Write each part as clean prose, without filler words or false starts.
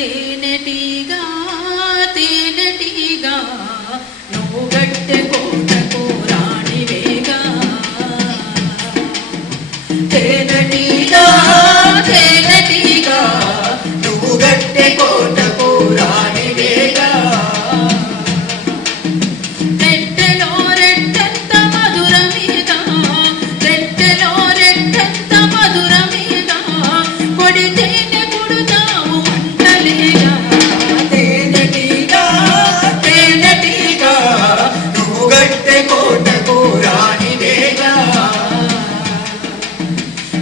తేనెటీగా తేనెటీగా నువ్వు గట్టె కోటకు రాణివేగా తేనెటీగా తేనెటీగా నువ్వు గట్టె కోటకు రాణివేగా రెట్టెలో రెట్టంత మధురమీగా రెట్టెలో రెట్టంత మధురమీగా కొడితే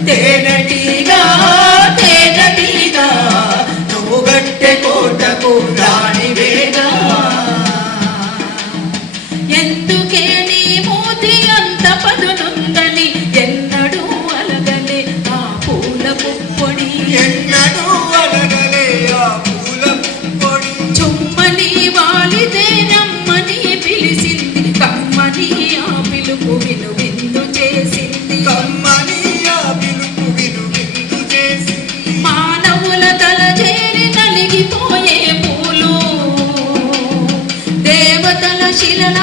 తేనెటీగా తేనెటీగా నువ్వు గట్టె కోటకు రాణివేగా ఎందుకే నీ మూతి అంత పదునుందని ఎన్నడూ అలగలే ఆ పూల పుప్పొడి ఎన్నడూ అలగలే ఆ పూల పుప్పొడి చుమ్మని వాలితే రమ్మని పిలిచింది కమ్మని ఆ పిలుపు విను విందు చేసింది కమ్మని మానవుల తల చేరి నలిగిపోయే పూలు దేవతల శిలల